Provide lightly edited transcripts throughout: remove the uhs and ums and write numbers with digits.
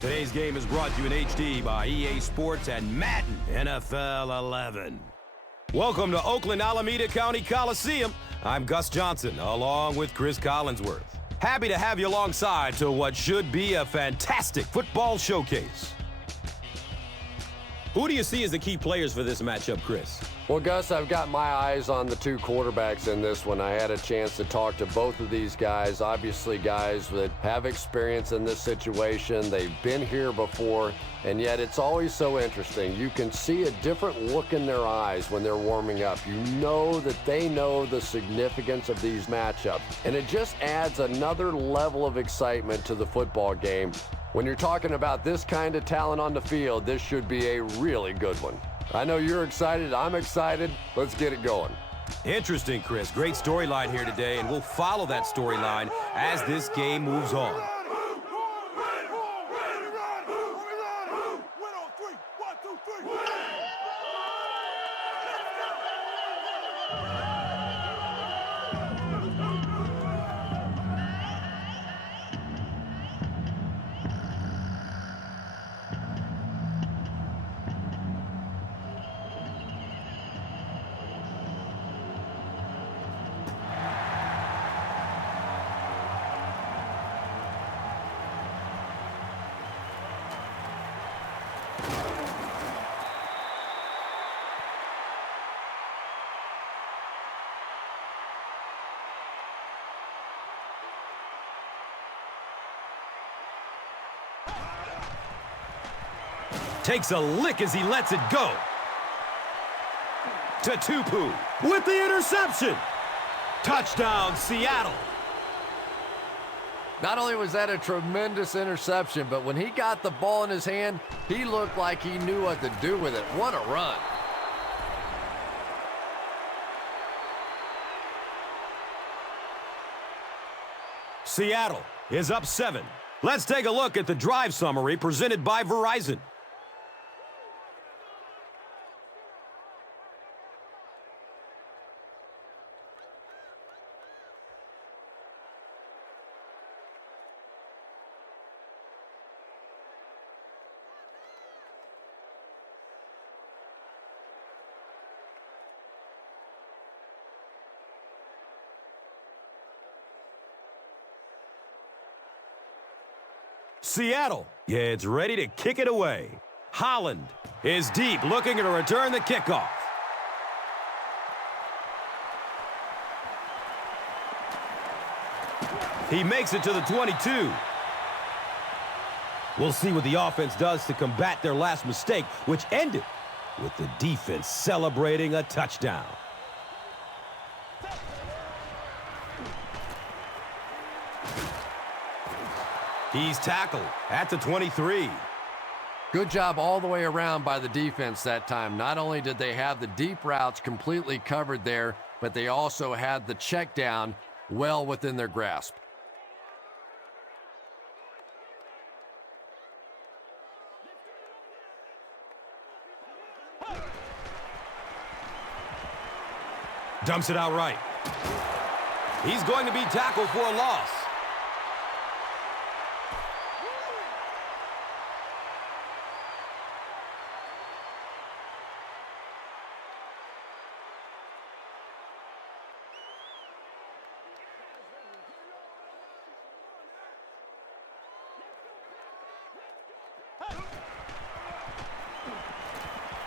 Today's game is brought to you in HD by EA Sports and Madden NFL 11. Welcome to Oakland Alameda County Coliseum. I'm Gus Johnson, along with Chris Collinsworth. Happy to have you alongside to what should be a fantastic football showcase. Who do you see as the key players for this matchup, Chris? Well, Gus, I've got my eyes on the two quarterbacks in this one. I had a chance to talk to both of these guys, obviously guys that have experience in this situation. They've been here before, and yet it's always so interesting. You can see a different look in their eyes when they're warming up. You know that they know the significance of these matchups, and it just adds another level of excitement to the football game. When you're talking about this kind of talent on the field, this should be a really good one. I know you're excited. I'm excited. Let's get it going. Interesting, Chris. Great storyline here today, and we'll follow that storyline as this game moves on. Takes a lick as he lets it go. To Tupu with the interception. Touchdown, Seattle. Not only was that a tremendous interception, but when he got the ball in his hand, he looked like he knew what to do with it. What a run. Seattle is up 7. Let's take a look at the drive summary presented by Verizon. Seattle gets ready to kick it away. Holland is deep, looking to return the kickoff. He makes it to the 22. We'll see what the offense does to combat their last mistake, which ended with the defense celebrating a touchdown. He's tackled at the 23. Good job all the way around by the defense that time. Not only did they have the deep routes completely covered there, but they also had the check down well within their grasp. Dumps it out right. He's going to be tackled for a loss.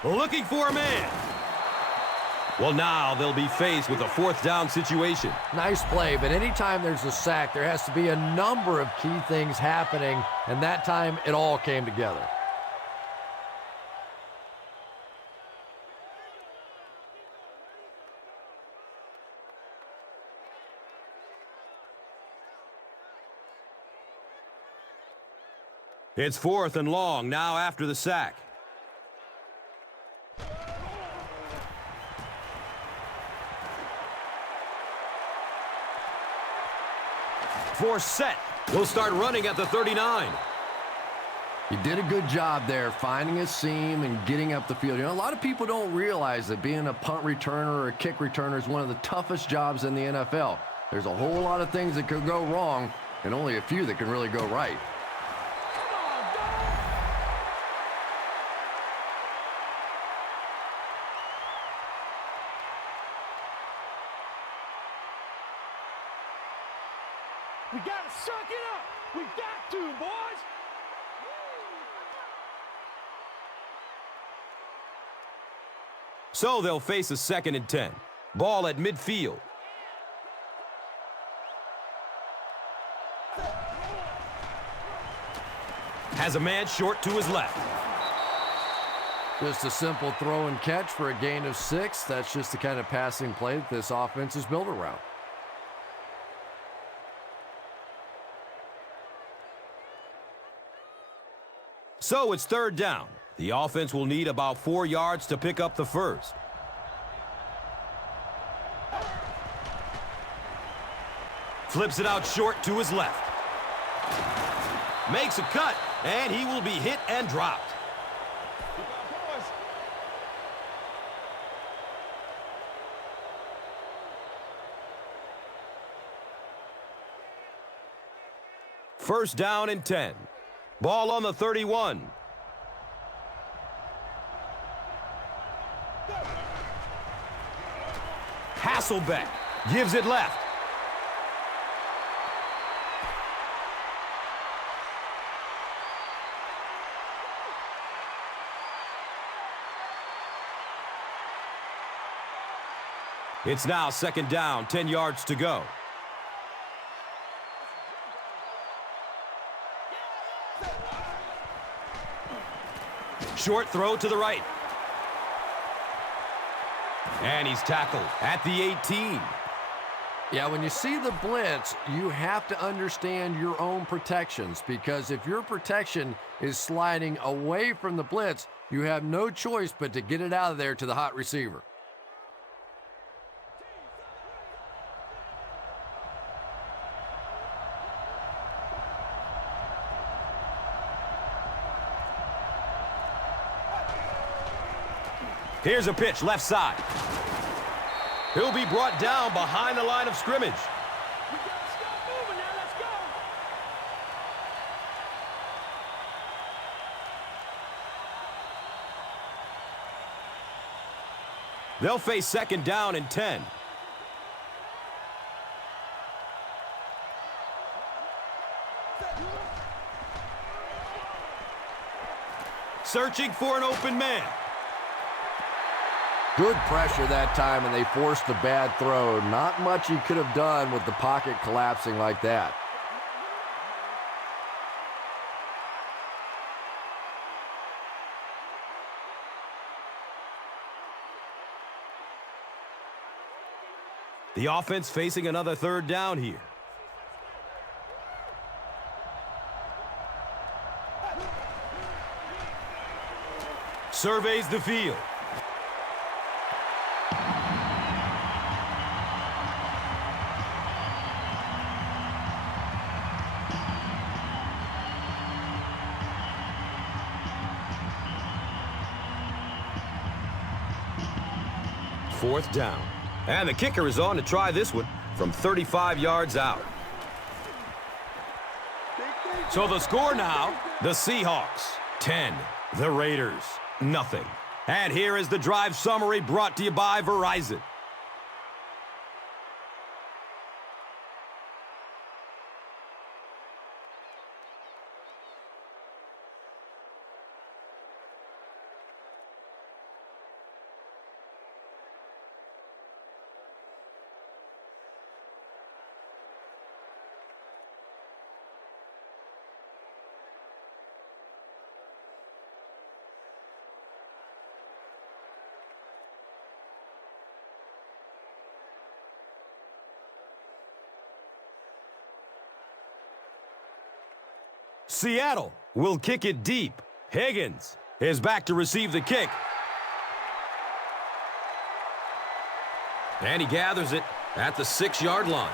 Looking for a man. Well, now they'll be faced with a fourth down situation. Nice play, but anytime there's a sack, there has to be a number of key things happening, and that time it all came together. It's 4th and long now after the sack. Force set. We'll start running at the 39. He did a good job there, finding a seam and getting up the field. You know, a lot of people don't realize that being a punt returner or a kick returner is one of the toughest jobs in the NFL. There's a whole lot of things that could go wrong and only a few that can really go right. We got to suck it up. We got to, boys. So they'll face a 2nd and 10. Ball at midfield. Has a man short to his left. Just a simple throw and catch for a gain of 6. That's just the kind of passing play that this offense is built around. So it's 3rd down. The offense will need about 4 yards to pick up the first. Flips it out short to his left. Makes a cut, and he will be hit and dropped. First down and 10. Ball on the 31. Hasselbeck gives it left. It's now 2nd down, 10 yards to go. Short throw to the right. And he's tackled at the 18. Yeah, when you see the blitz, you have to understand your own protections, because if your protection is sliding away from the blitz, you have no choice but to get it out of there to the hot receiver. Here's a pitch left side. He'll be brought down behind the line of scrimmage. We got to stop moving now. Let's go. They'll face 2nd down and 10. Searching for an open man. Good pressure that time, and they forced the bad throw. Not much he could have done with the pocket collapsing like that. The offense facing another 3rd down here. Surveys the field. Fourth down. And the kicker is on to try this one from 35 yards out. So the score now, the Seahawks 10, the Raiders nothing. And here is the drive summary brought to you by Verizon. Seattle will kick it deep. Higgins is back to receive the kick. And he gathers it at the 6-yard line.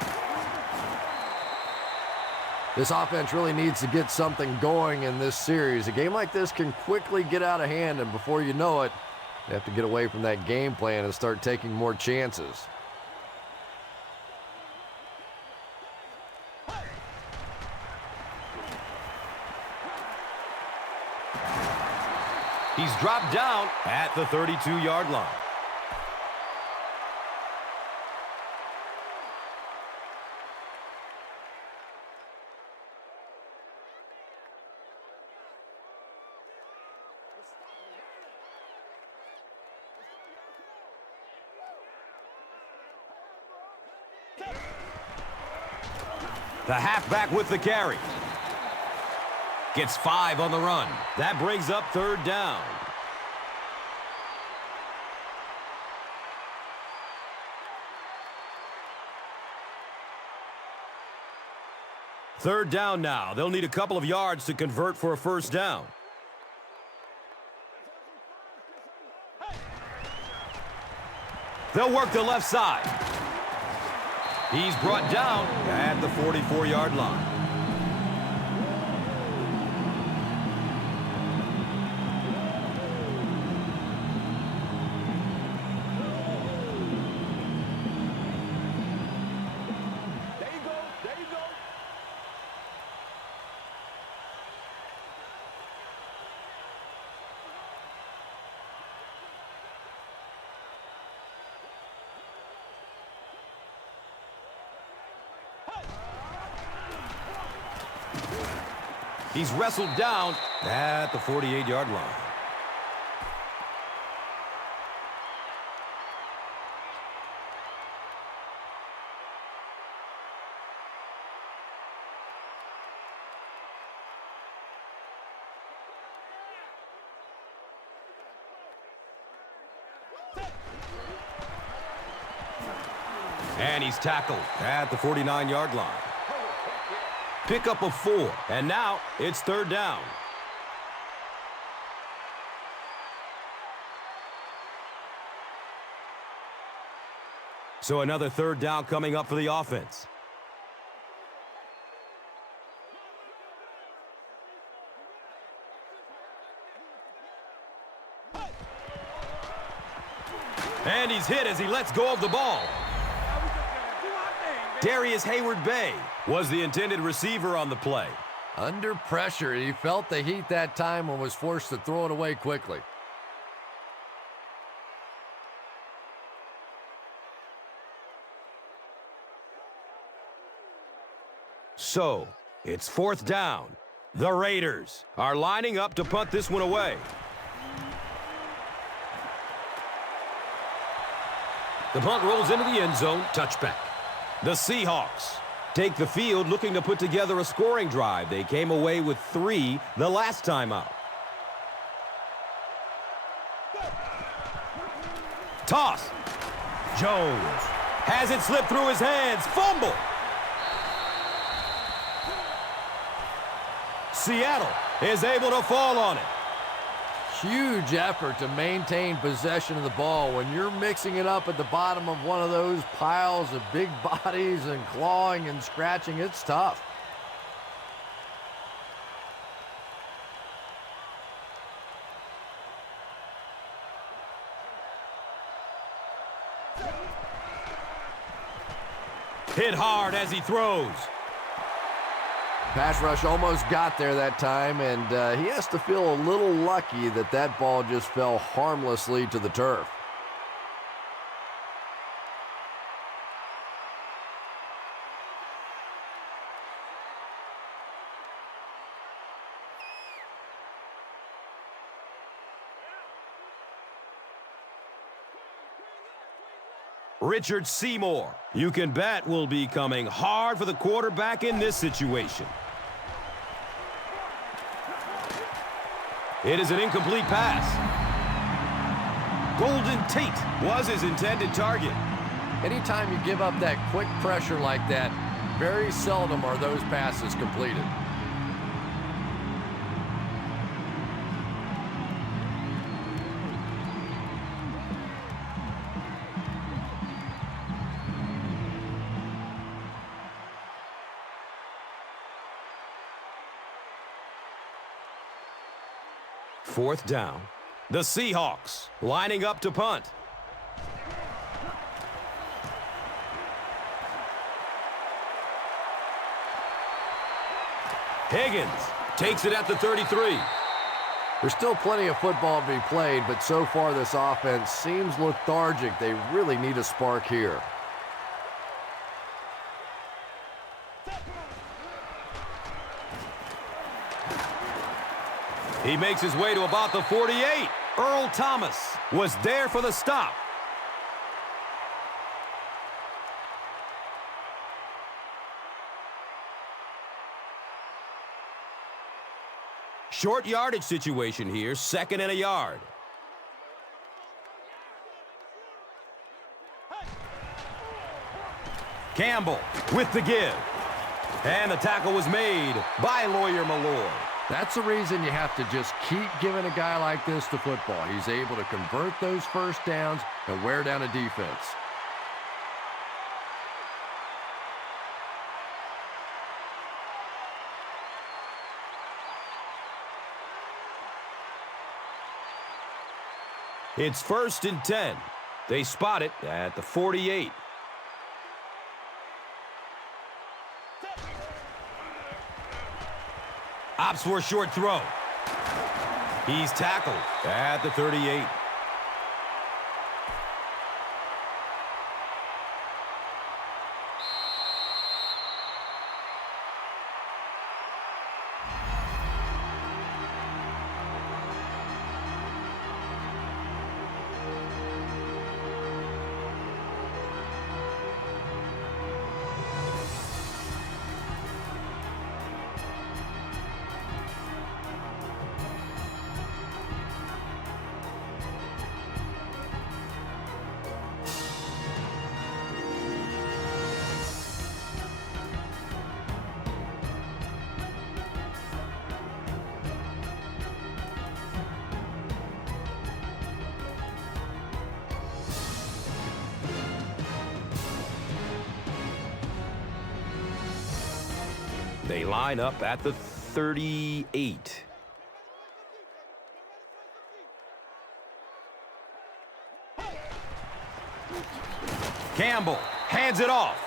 This offense really needs to get something going in this series. A game like this can quickly get out of hand, and before you know it, you have to get away from that game plan and start taking more chances. He's dropped down at the 32-yard line. The halfback with the carry. Gets 5 on the run. That brings up third down. Third down now. They'll need a couple of yards to convert for a first down. They'll work the left side. He's brought down at the 44-yard line. There you go. There you go. He's wrestled down at the 48-yard line. And he's tackled at the 49-yard line. Pickup of 4, and now it's third down. So another third down coming up for the offense. And he's hit as he lets go of the ball. Darius Hayward-Bay was the intended receiver on the play. Under pressure, he felt the heat that time and was forced to throw it away quickly. So, it's fourth down. The Raiders are lining up to punt this one away. The punt rolls into the end zone, touchback. The Seahawks take the field looking to put together a scoring drive. They came away with 3 the last time out. Toss. Jones has it slip through his hands. Fumble. Seattle is able to fall on it. Huge effort to maintain possession of the ball. When you're mixing it up at the bottom of one of those piles of big bodies and clawing and scratching, it's tough. Hit hard as he throws. Pass rush almost got there that time, and he has to feel a little lucky that that ball just fell harmlessly to the turf. Richard Seymour, you can bet, will be coming hard for the quarterback in this situation. It is an incomplete pass. Golden Tate was his intended target. Anytime you give up that quick pressure like that, very seldom are those passes completed. Fourth down. The Seahawks lining up to punt. Higgins takes it at the 33. There's still plenty of football to be played, but so far this offense seems lethargic. They really need a spark here. He makes his way to about the 48. Earl Thomas was there for the stop. Short yardage situation here, 2nd and a yard. Campbell with the give. And the tackle was made by Lawyer Malloy. That's the reason you have to just keep giving a guy like this the football. He's able to convert those first downs and wear down a defense. It's 1st and 10. They spot it at the 48. Opts for a short throw. He's tackled at the 38. They line up at the 38. Campbell hands it off.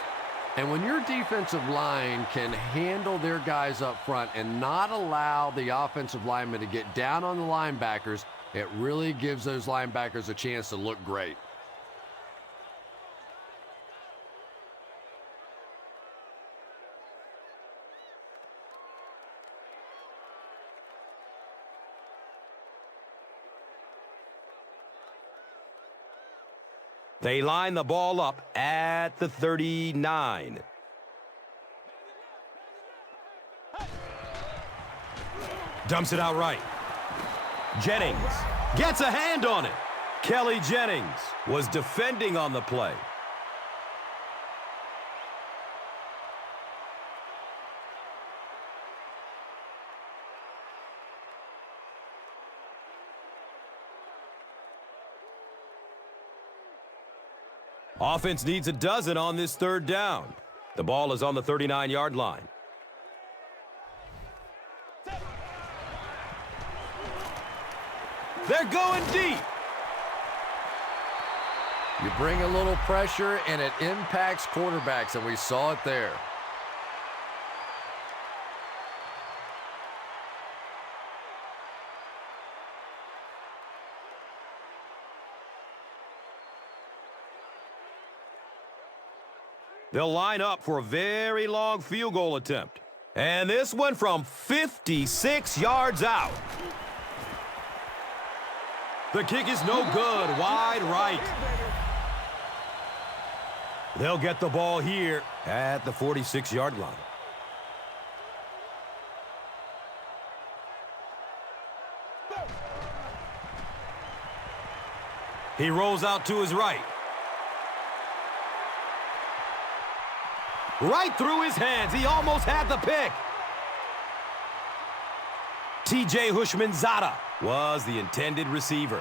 And when your defensive line can handle their guys up front and not allow the offensive linemen to get down on the linebackers, it really gives those linebackers a chance to look great. They line the ball up at the 39. Dumps it out right. Jennings gets a hand on it. Kelly Jennings was defending on the play. Offense needs a dozen on this 3rd down. The ball is on the 39-yard line. They're going deep. You bring a little pressure, and it impacts quarterbacks, and we saw it there. They'll line up for a very long field goal attempt. And this one from 56 yards out. The kick is no good, wide right. They'll get the ball here at the 46-yard line. He rolls out to his right. Right through his hands. He almost had the pick. T.J. Hushmanzada was the intended receiver.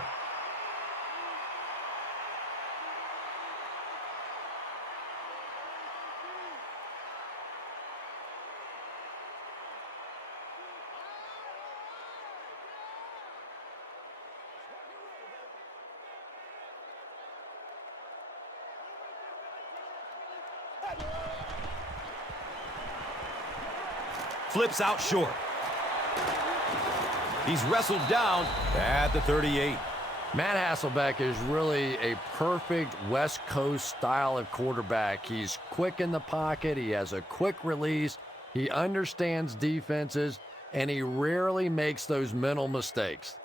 Flips out short. He's wrestled down at the 38. Matt Hasselbeck is really a perfect West Coast style of quarterback. He's quick in the pocket. He has a quick release. He understands defenses, and he rarely makes those mental mistakes.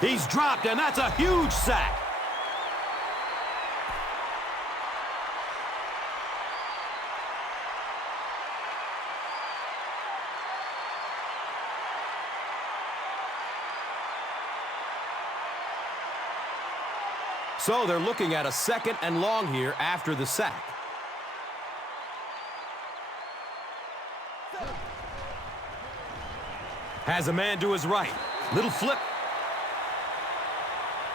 He's dropped, and that's a huge sack. So they're looking at a 2nd and long here after the sack. Has a man to his right. Little flip.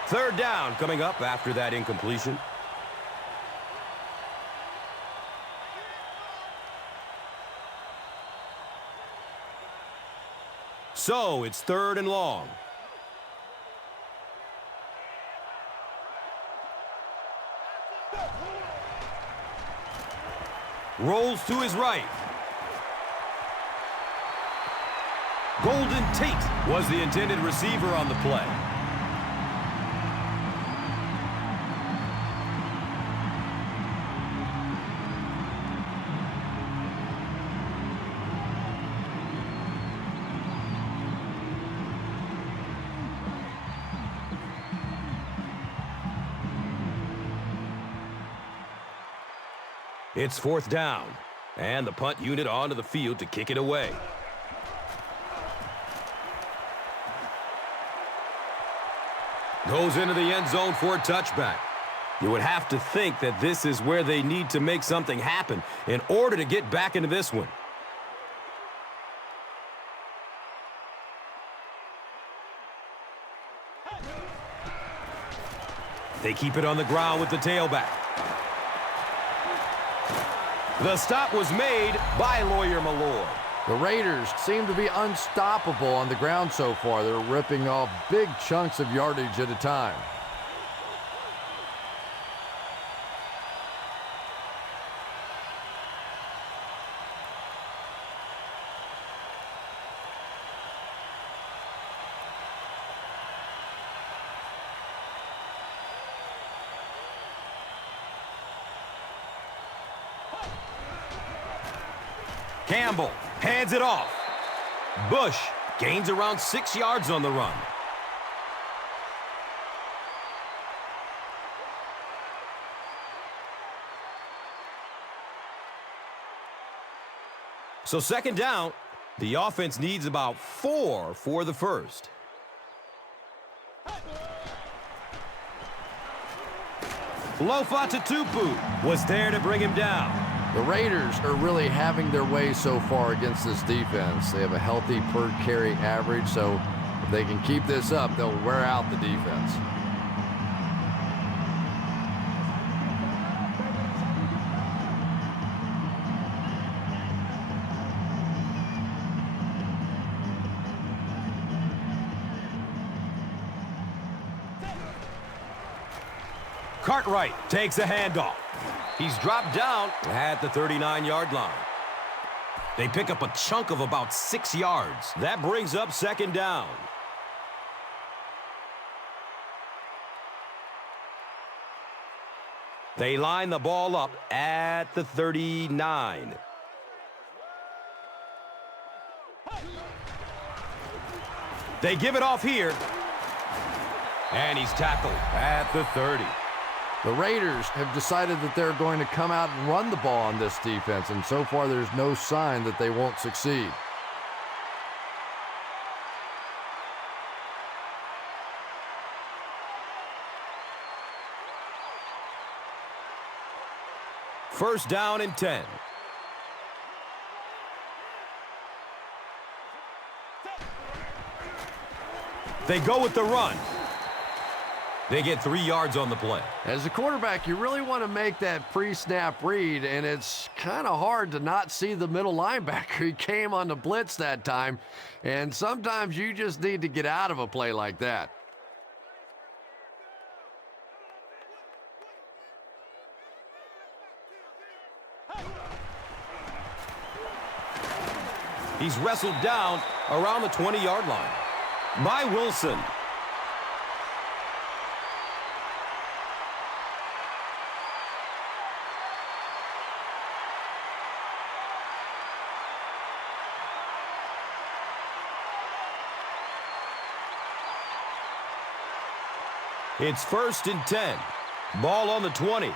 3rd down coming up after that incompletion. So it's 3rd and long. Rolls to his right. Golden Tate was the intended receiver on the play. It's 4th down, and the punt unit onto the field to kick it away. Goes into the end zone for a touchback. You would have to think that this is where they need to make something happen in order to get back into this one. They keep it on the ground with the tailback. The stop was made by Lawyer Malloy. The Raiders seem to be unstoppable on the ground so far. They're ripping off big chunks of yardage at a time. Campbell hands it off. Bush gains around 6 yards on the run. So 2nd down, the offense needs about 4 for the first. Lofa Tatupu was there to bring him down. The Raiders are really having their way so far against this defense. They have a healthy per carry average, so if they can keep this up, they'll wear out the defense. Cartwright takes a handoff. He's dropped down at the 39-yard line. They pick up a chunk of about 6 yards. That brings up 2nd down. They line the ball up at the 39. They give it off here. And he's tackled at the 30. The Raiders have decided that they're going to come out and run the ball on this defense, and so far there's no sign that they won't succeed. First down and 10. They go with the run. They get 3 yards on the play. As a quarterback, you really want to make that pre-snap read, and it's kind of hard to not see the middle linebacker. He came on the blitz that time, and sometimes you just need to get out of a play like that. He's wrestled down around the 20-yard line by Wilson. It's 1st and 10. Ball on the 20.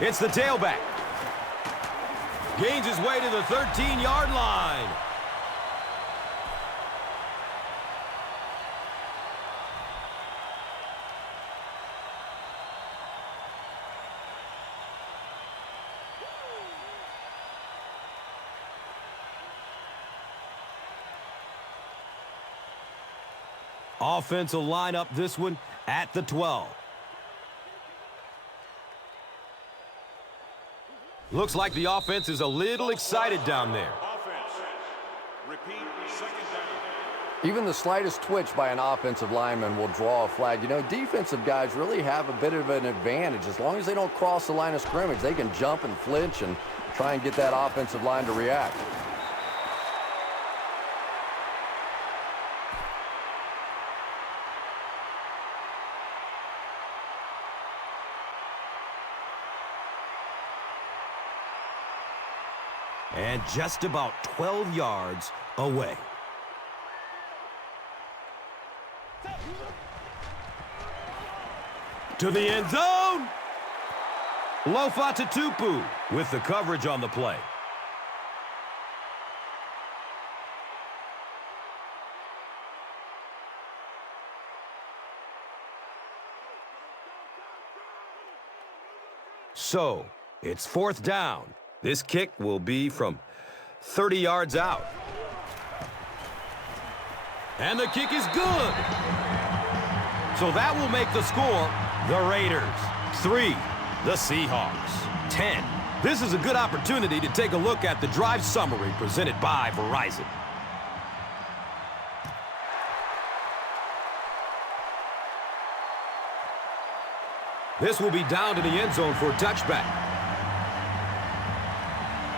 It's the tailback. Gains his way to the 13-yard line. Offense will line up this one at the 12. Looks like the offense is a little excited down there. Offense. Repeat, second down. Even the slightest twitch by an offensive lineman will draw a flag. You know, defensive guys really have a bit of an advantage. As long as they don't cross the line of scrimmage, they can jump and flinch and try and get that offensive line to react. And just about 12 yards away. To the end zone. Lofa Tatupu with the coverage on the play. So, it's 4th down. This kick will be from 30 yards out. And the kick is good. So that will make the score the Raiders 3, the Seahawks 10. This is a good opportunity to take a look at the drive summary presented by Verizon. This will be down to the end zone for a touchback.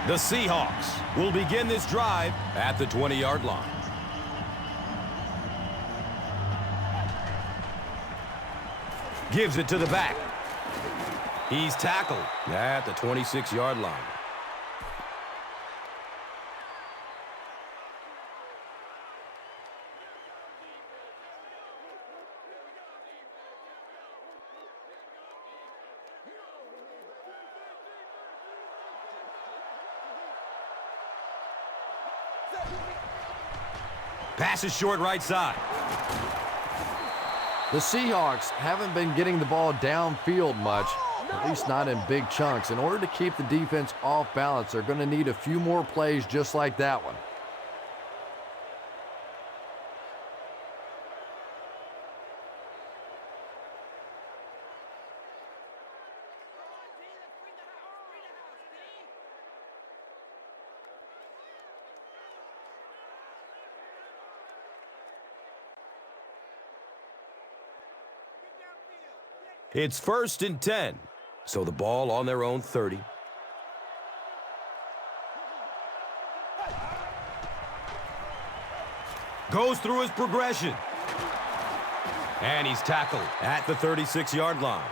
The Seahawks will begin this drive at the 20-yard line. Gives it to the back. He's tackled at the 26-yard line. Pass is short right side. The Seahawks haven't been getting the ball downfield much, at least not in big chunks. In order to keep the defense off balance, they're going to need a few more plays just like that one. It's 1st and 10, so the ball on their own 30. Goes through his progression. And he's tackled at the 36-yard line.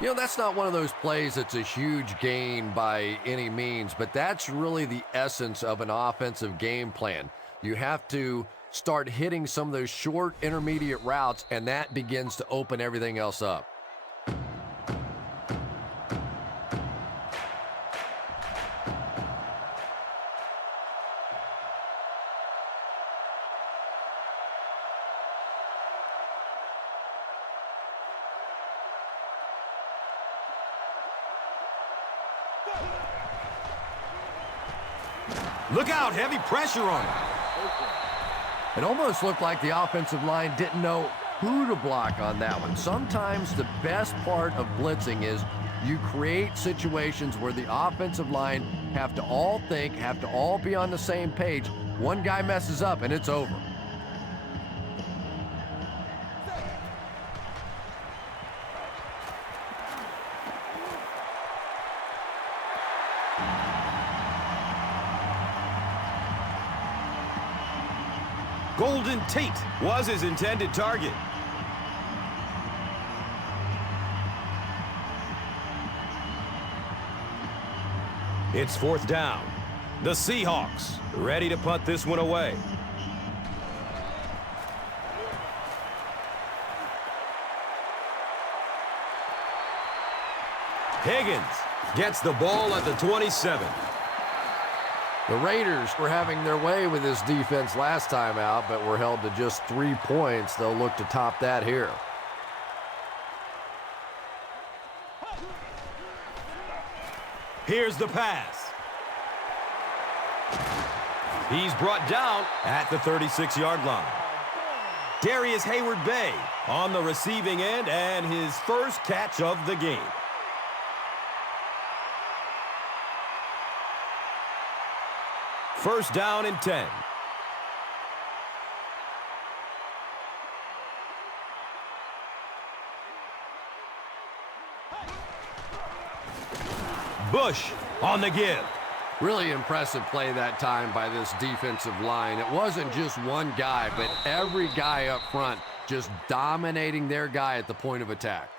You know, that's not one of those plays that's a huge gain by any means, but that's really the essence of an offensive game plan. You have to start hitting some of those short intermediate routes, and that begins to open everything else up. Look out, heavy pressure on him. It almost looked like the offensive line didn't know who to block on that one. Sometimes the best part of blitzing is you create situations where the offensive line have to all think, have to all be on the same page. One guy messes up and it's over. Golden Tate was his intended target. It's 4th down. The Seahawks ready to punt this one away. Higgins gets the ball at the 27. The Raiders were having their way with this defense last time out, but were held to just 3 points. They'll look to top that here. Here's the pass. He's brought down at the 36-yard line. Darius Hayward-Bay on the receiving end and his first catch of the game. First down and 10. Bush on the give. Really impressive play that time by this defensive line. It wasn't just one guy, but every guy up front just dominating their guy at the point of attack.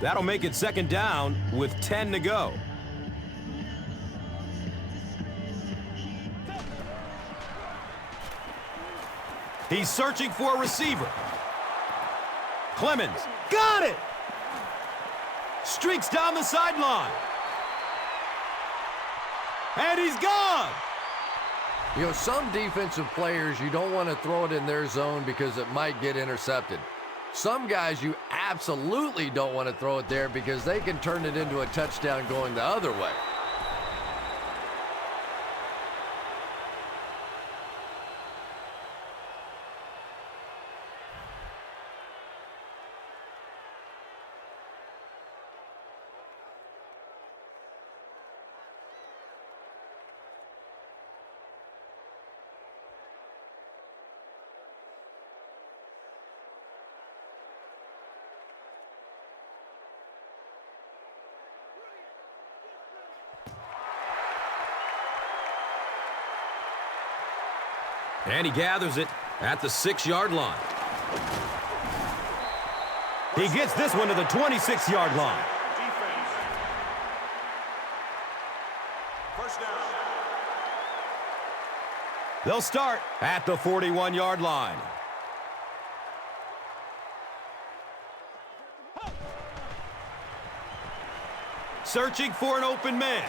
That'll make it second down with 10 to go. He's searching for a receiver. Clemens got it! Streaks down the sideline. And he's gone! You know, some defensive players, you don't want to throw it in their zone because it might get intercepted. Some guys, you absolutely don't want to throw it there because they can turn it into a touchdown going the other way. And he gathers it at the 6-yard line. He gets this one to the 26-yard line. Defense. First down. They'll start at the 41-yard line. Searching for an open man.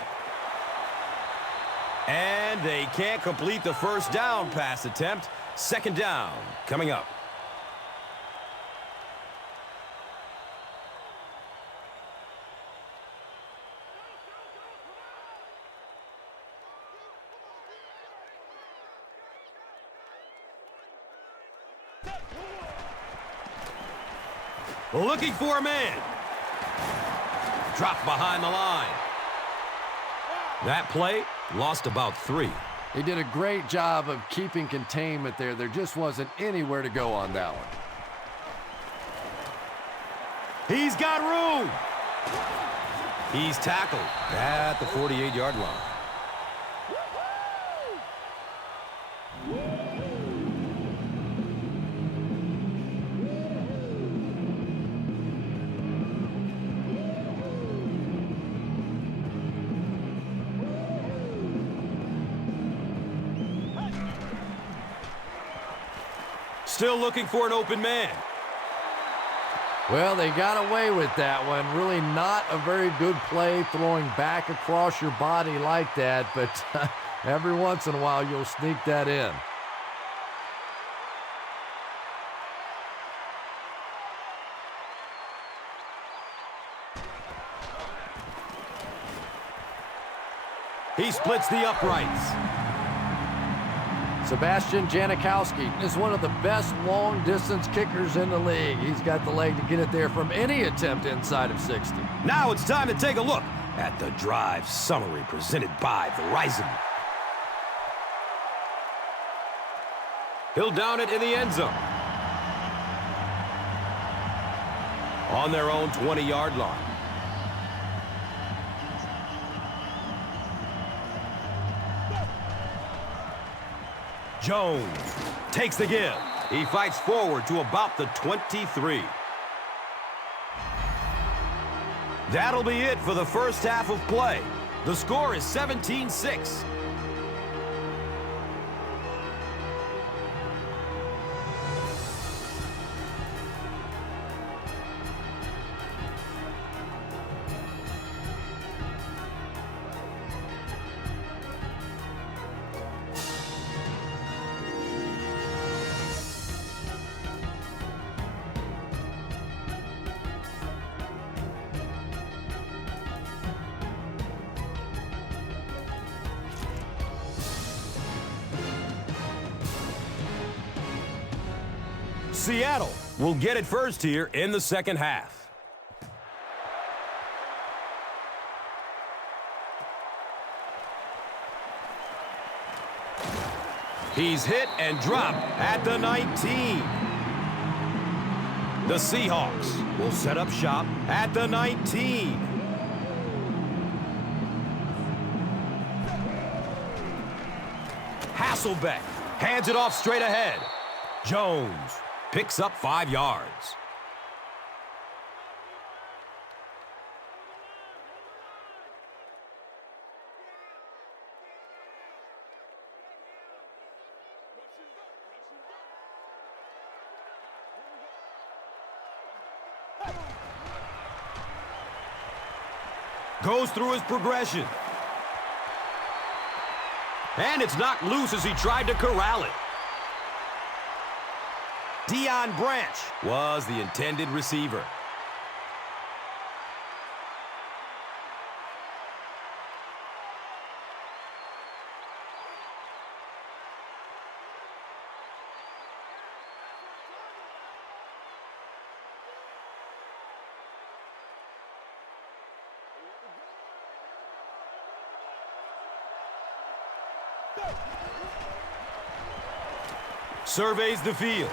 And they can't complete the first down pass attempt. Second down coming up. Looking for a man. Dropped behind the line. That play lost about 3. He did a great job of keeping containment there. There just wasn't anywhere to go on that one. He's got room. He's tackled at the 48-yard line. Still looking for an open man. Well, they got away with that one. Really not a very good play throwing back across your body like that, but every once in a while you'll sneak that in. He splits the uprights. Sebastian Janikowski is one of the best long-distance kickers in the league. He's got the leg to get it there from any attempt inside of 60. Now it's time to take a look at the drive summary presented by Verizon. He'll down it in the end zone. On their own 20-yard line. Jones takes the give. He fights forward to about the 23. That'll be it for the first half of play. The score is 17-6. Seattle will get it first here in the second half. He's hit and dropped at the 19. The Seahawks will set up shop at the 19. Hasselbeck hands it off straight ahead. Jones picks up 5 yards. Goes through his progression. And it's knocked loose as he tried to corral it. Deion Branch was the intended receiver. Surveys the field.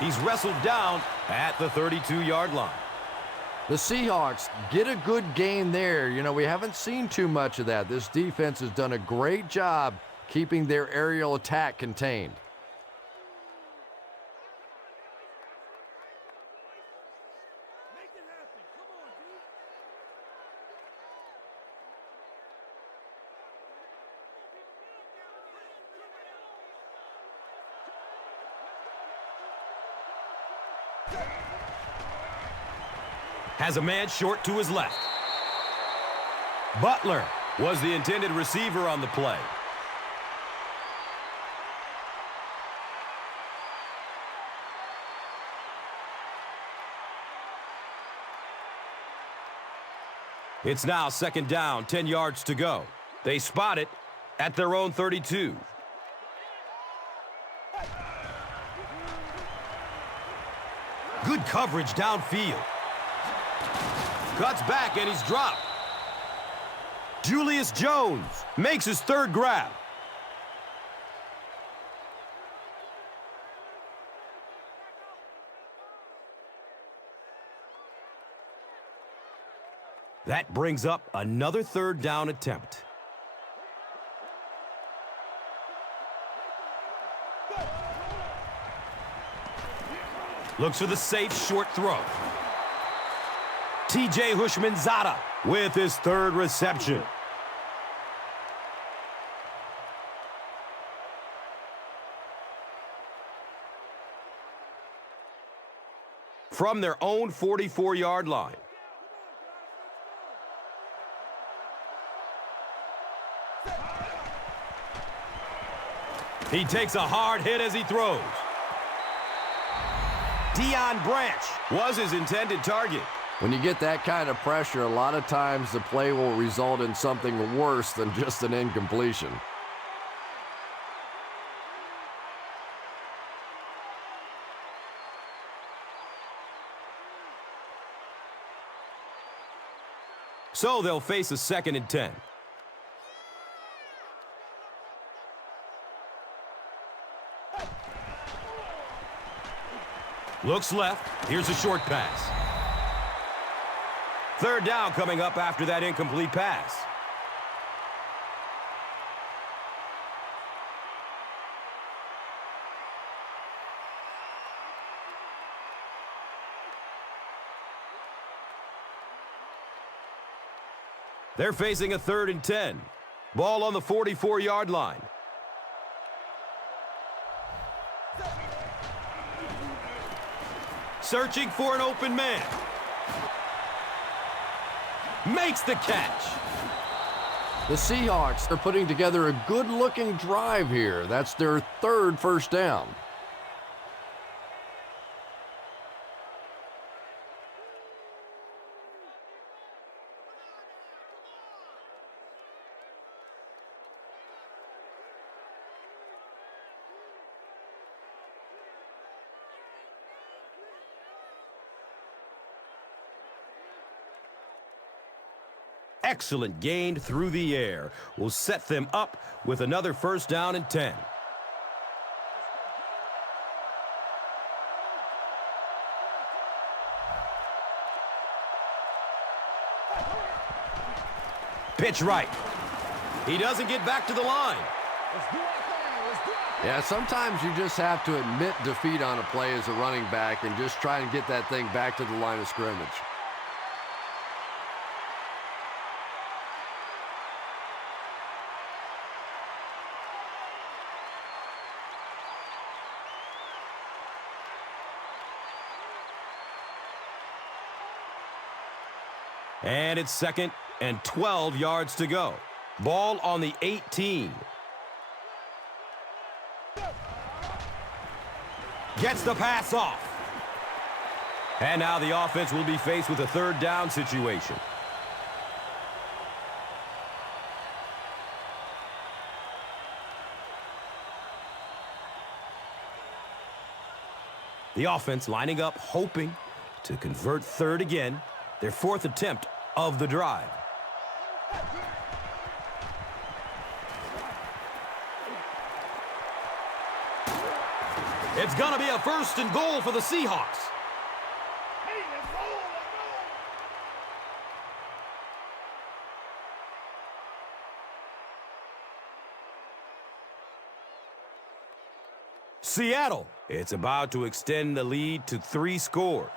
He's wrestled down at the 32-yard line. The Seahawks get a good gain there. You know, we haven't seen too much of that. This defense has done a great job keeping their aerial attack contained. Has a man short to his left. Butler was the intended receiver on the play. It's now second down, 10 yards to go. They spot it at their own 32. Good coverage downfield. Cuts back and he's dropped. Julius Jones makes his third grab. That brings up another third down attempt. Looks for the safe short throw. T.J. Hushmanzada with his third reception. From their own 44-yard line. He takes a hard hit as he throws. Deion Branch was his intended target. When you get that kind of pressure, a lot of times the play will result in something worse than just an incompletion. So they'll face a 2nd and 10. Looks left. Here's a short pass. Third down coming up after that incomplete pass. They're facing a 3rd and 10. Ball on the 44-yard line. Searching for an open man. Makes the catch. The Seahawks are putting together a good-looking drive here. That's their 3rd first down. Excellent gain through the air will set them up with another first down and 10. Pitch right. He doesn't get back to the line. Yeah, sometimes you just have to admit defeat on a play as a running back and just try and get that thing back to the line of scrimmage. And it's 2nd and 12 yards to go. Ball on the 18. Gets the pass off. And now the offense will be faced with a 3rd down situation. The offense lining up, hoping to convert 3rd again. Their 4th attempt of the drive. It's going to be a 1st and goal for the Seahawks. Seattle, it's about to extend the lead to 3 scores.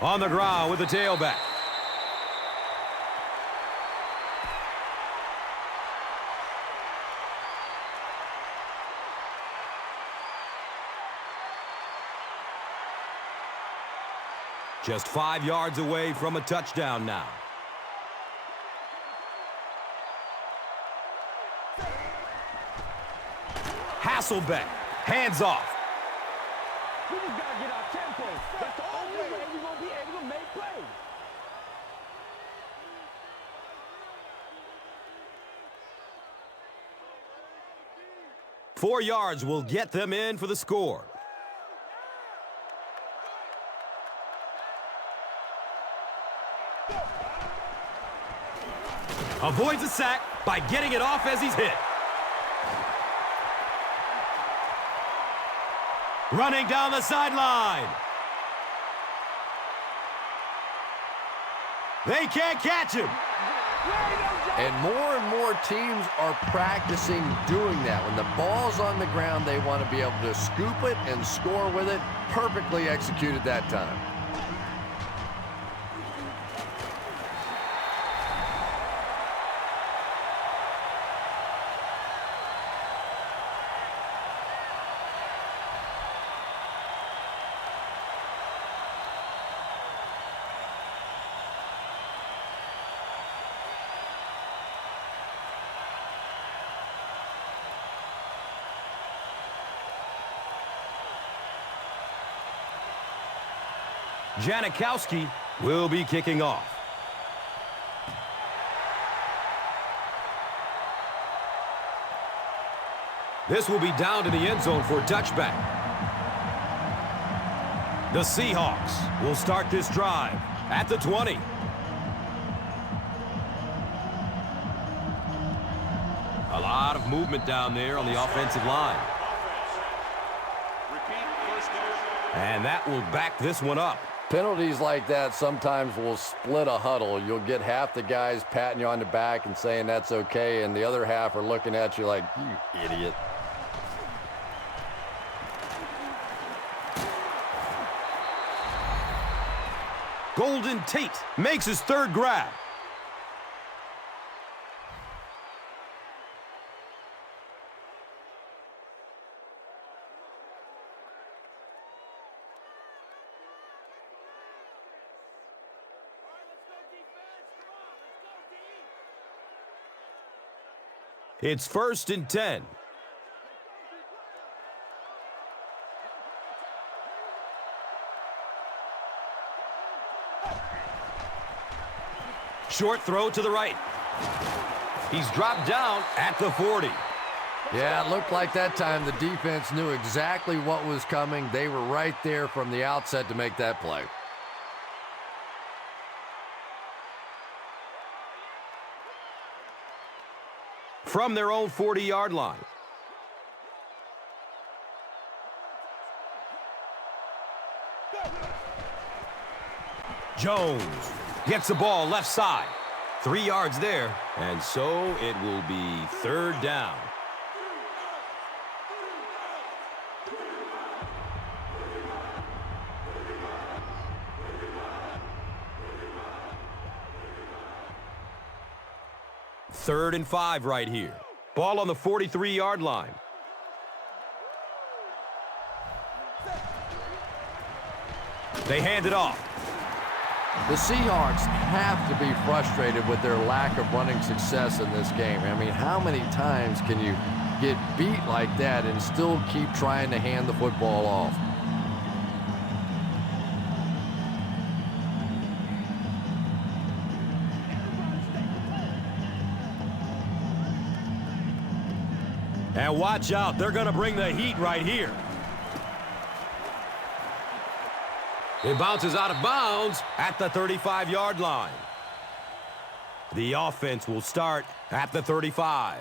On the ground with the tailback. Just 5 yards away from a touchdown now. Hasselbeck, hands off. We just got to get our tempo. That's the only way we're going to be able to make plays. Four yards will get them in for the score. Avoids a sack by getting it off as he's hit. Running down the sideline. They can't catch him. And more teams are practicing doing that. When the ball's on the ground, they want to be able to scoop it and score with it. Perfectly executed that time. Janikowski will be kicking off. This will be down to the end zone for a touchback. The Seahawks will start this drive at the 20. A lot of movement down there on the offensive line. And that will back this one up. Penalties like that sometimes will split a huddle. You'll get half the guys patting you on the back and saying that's okay, and the other half are looking at you like, you idiot. Golden Tate makes his third grab. It's 1st and 10. Short throw to the right. He's dropped down at the 40. Yeah, it looked like that time the defense knew exactly what was coming. They were right there from the outset to make that play. From their own 40-yard line. Jones gets the ball left side. 3 yards there, and so it will be 3rd down. Third and 5 right here. Ball on the 43-yard line. They hand it off. The Seahawks have to be frustrated with their lack of running success in this game. I mean, how many times can you get beat like that and still keep trying to hand the football off? And watch out, they're going to bring the heat right here. It bounces out of bounds at the 35-yard line. The offense will start at the 35.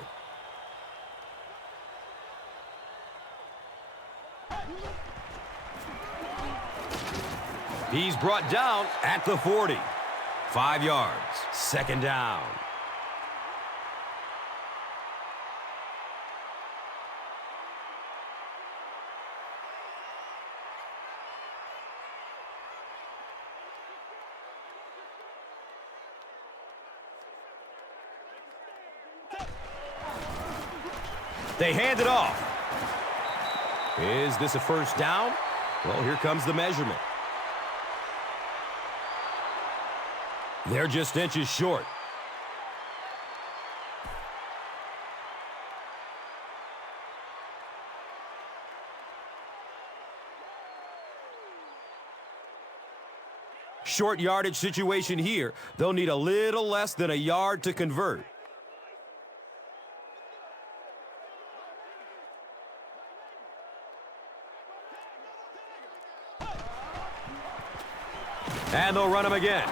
He's brought down at the 40. 5 yards, 2nd down. They hand it off. Is this a 1st down? Well, here comes the measurement. They're just inches short. Short yardage situation here. They'll need a little less than a yard to convert. And they'll run him again.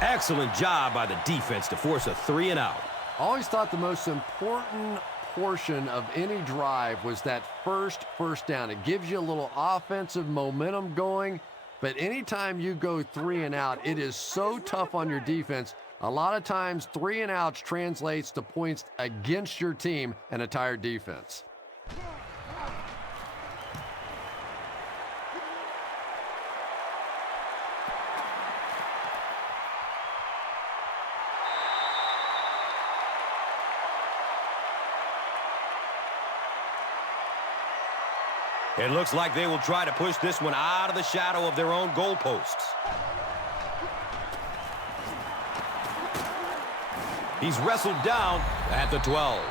Excellent job by the defense to force a 3 and out. Always thought the most important portion of any drive was that first down. It gives you a little offensive momentum going, but anytime you go 3 and out, it is so tough on your defense. A lot of times 3 and outs translates to points against your team and a tired defense. It looks like they will try to push this one out of the shadow of their own goalposts. He's wrestled down at the 12.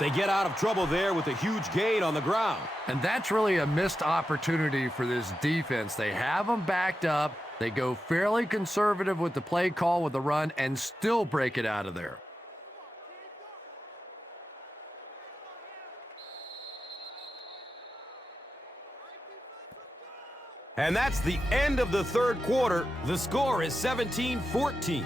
They get out of trouble there with a huge gain on the ground. And that's really a missed opportunity for this defense. They have them backed up. They go fairly conservative with the play call with the run and still break it out of there. And that's the end of the 3rd quarter. The score is 17-14.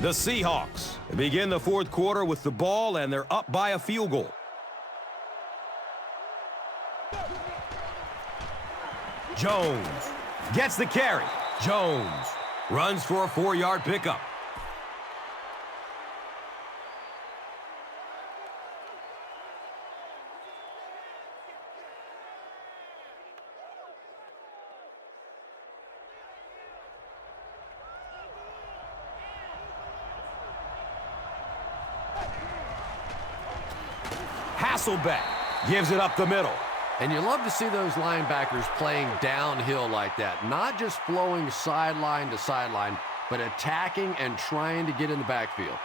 The Seahawks begin the fourth quarter with the ball, and they're up by a field goal. Jones gets the carry. Jones runs for a 4-yard pickup. Hasselbeck gives it up the middle. And you love to see those linebackers playing downhill like that. Not just flowing sideline to sideline, but attacking and trying to get in the backfield.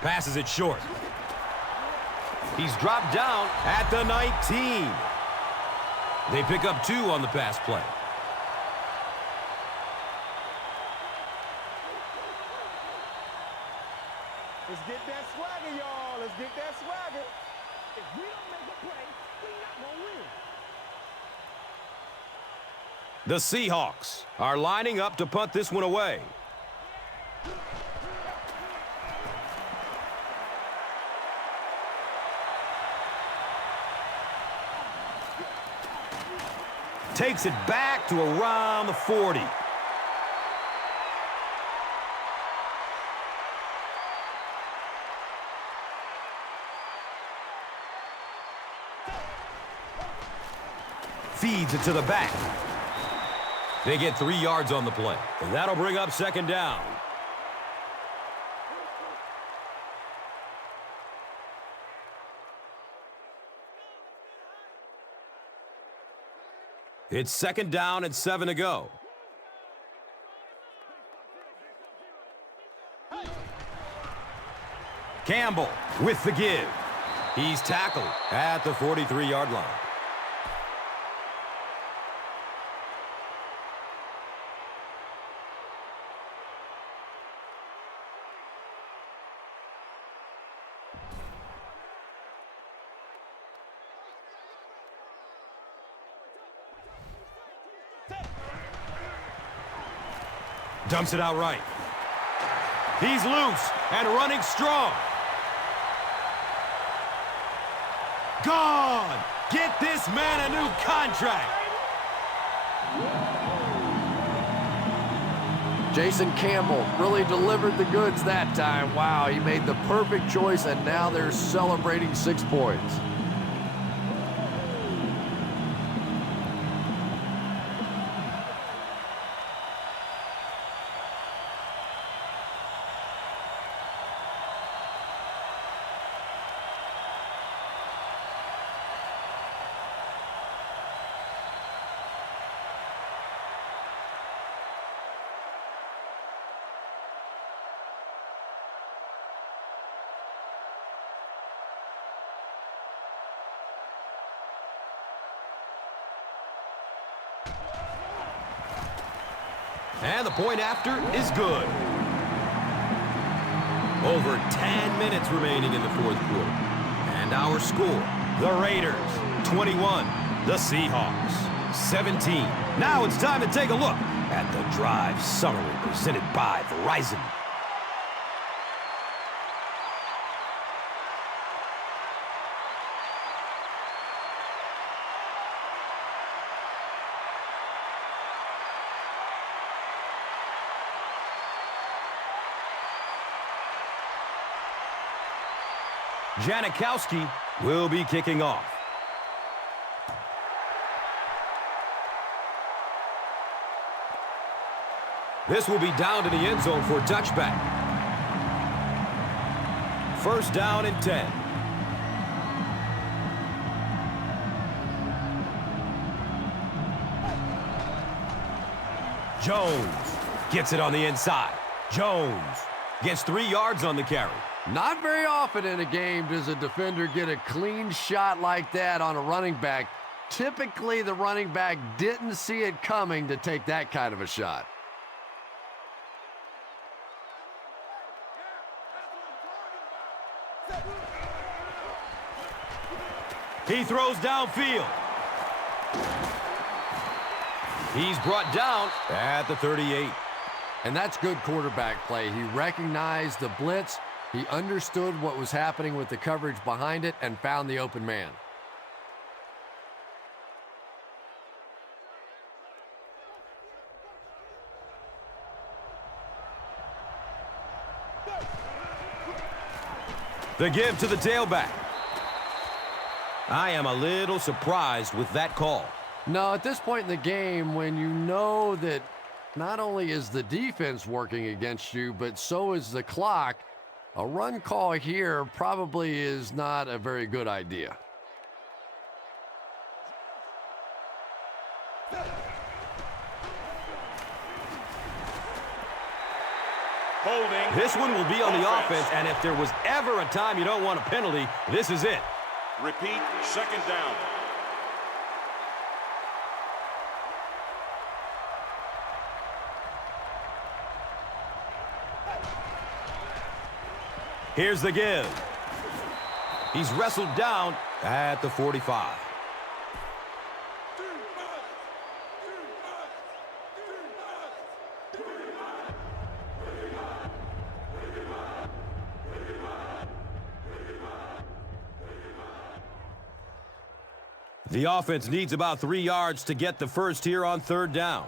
Passes it short. He's dropped down at the 19. They pick up 2 on the pass play. Let's get that swagger, y'all. Let's get that swagger. If we don't make a play, we're not going to win. The Seahawks are lining up to punt this one away. Takes it back to around the 40. Feeds it to the back. They get 3 yards on the play. And that'll bring up second down. It's second down and 7 to go. Campbell with the give. He's tackled at the 43-yard line. Dumps it out right. He's loose and running strong. Gone! Get this man a new contract. Jason Campbell really delivered the goods that time. Wow, he made the perfect choice, and now they're celebrating 6 points. And the point after is good. Over 10 minutes remaining in the fourth quarter. And our score, the Raiders 21, the Seahawks 17. Now it's time to take a look at the drive summary presented by Verizon. Janikowski will be kicking off. This will be down to the end zone for a touchback. First down and 10. Jones gets it on the inside. Jones gets 3 yards on the carry. Not very often in a game does a defender get a clean shot like that on a running back. Typically, the running back didn't see it coming to take that kind of a shot. He throws downfield. He's brought down at the 38. And that's good quarterback play. He recognized the blitz. He understood what was happening with the coverage behind it and found the open man. The give to the tailback. I am a little surprised with that call. No, at this point in the game, when you know that not only is the defense working against you, but so is the clock, a run call here probably is not a very good idea. Holding. This one will be on the offense, and if there was ever a time you don't want a penalty, this is it. Repeat, second down. Here's the give. He's wrestled down at the 45. The offense needs about 3 yards to get the first here on third down.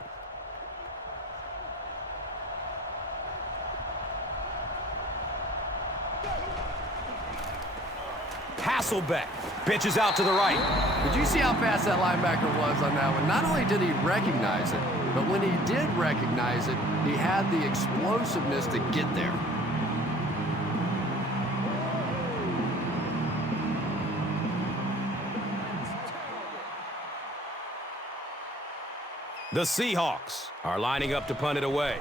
Hasselbeck pitches out to the right. Did you see how fast that linebacker was on that one? Not only did he recognize it, but when he did recognize it, he had the explosiveness to get there. The Seahawks are lining up to punt it away.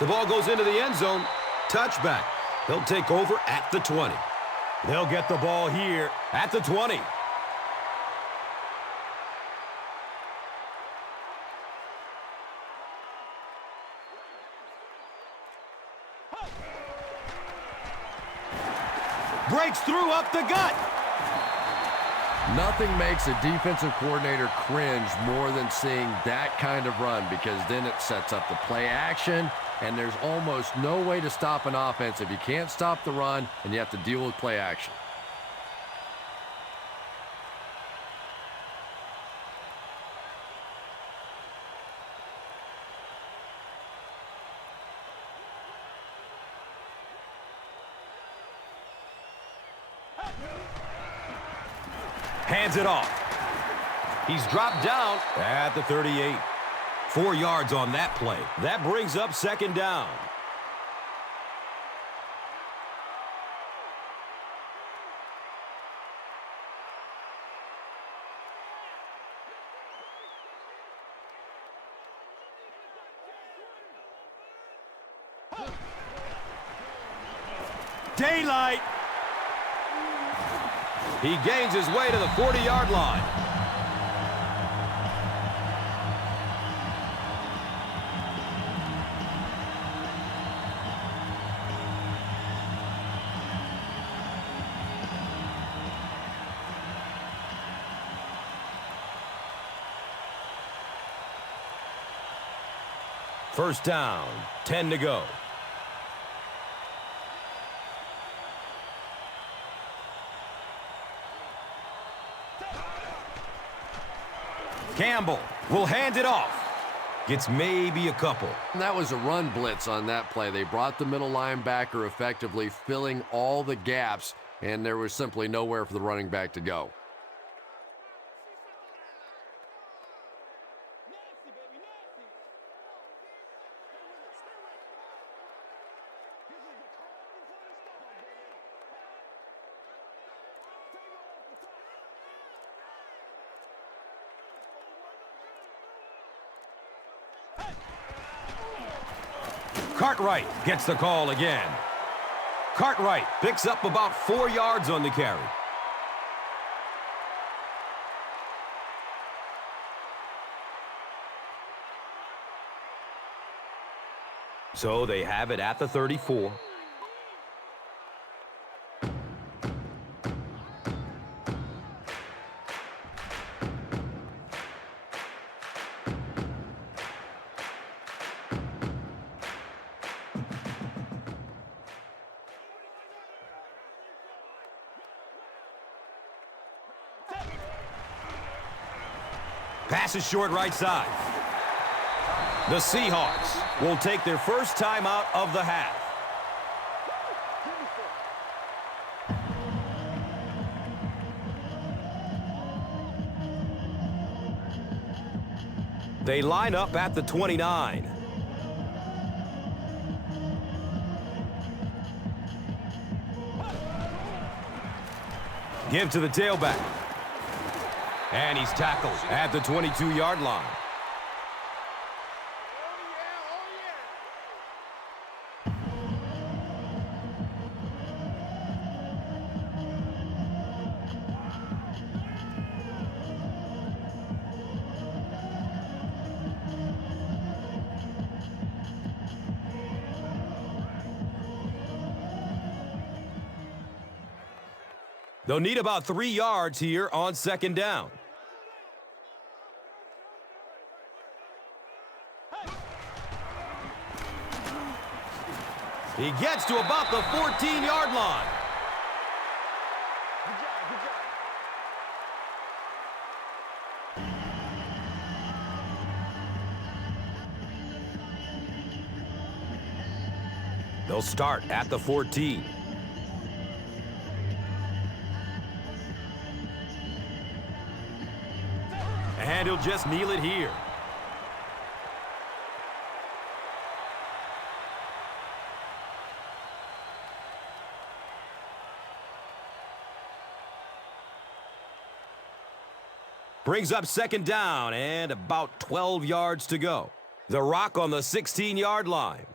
The ball goes into the end zone. Touchback. They'll take over at the 20. They'll get the ball here at the 20. Breaks through up the gut. Nothing makes a defensive coordinator cringe more than seeing that kind of run, because then it sets up the play action, and there's almost no way to stop an offense if you can't stop the run and you have to deal with play action. Hands it off. He's dropped down at the 38. 4 yards on that play. That brings up second down. Daylight. He gains his way to the 40-yard line. First down, 10 to go. Campbell will hand it off. Gets maybe a couple. And that was a run blitz on that play. They brought the middle linebacker, effectively filling all the gaps, and there was simply nowhere for the running back to go. Cartwright gets the call again. Cartwright picks up about 4 yards on the carry. So they have it at the 34. Pass is short right side. The Seahawks will take their first timeout of the half. They line up at the 29. Give to the tailback. And he's tackled at the 22-yard line. They'll need about 3 yards here on second down. He gets to about the 14-yard line. They'll start at the 14. And he'll just kneel it here. Brings up second down and about 12 yards to go. The Rock on the 16-yard line.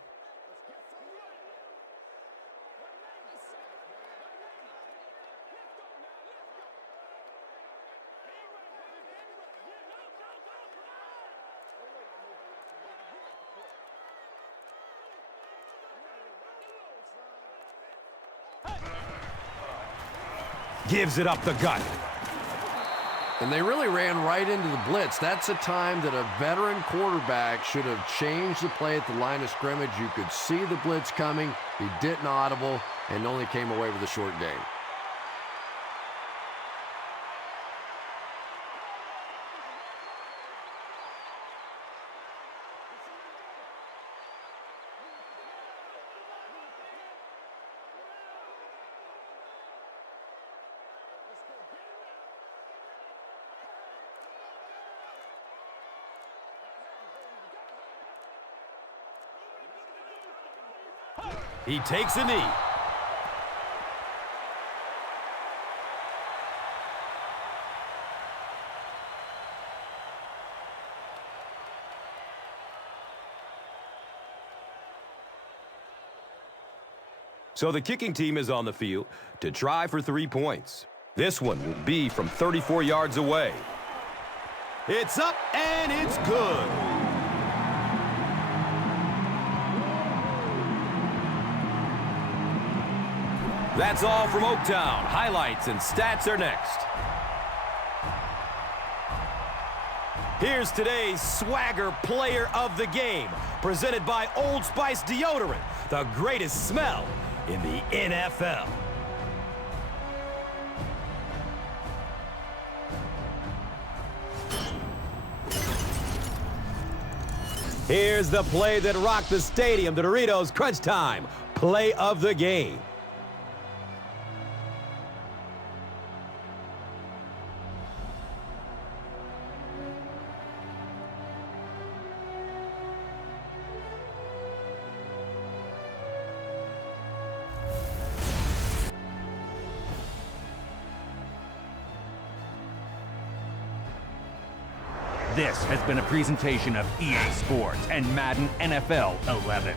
Gives it up the gut. And they really ran right into the blitz. That's a time that a veteran quarterback should have changed the play at the line of scrimmage. You could see the blitz coming. He didn't audible and only came away with a short gain. He takes a knee. So the kicking team is on the field to try for 3 points. This one will be from 34 yards away. It's up and it's good. That's all from Oaktown. Highlights and stats are next. Here's today's Swagger Player of the Game, presented by Old Spice Deodorant, the greatest smell in the NFL. Here's the play that rocked the stadium, the Doritos Crunch Time Play of the Game. This has been a presentation of EA Sports and Madden NFL 11.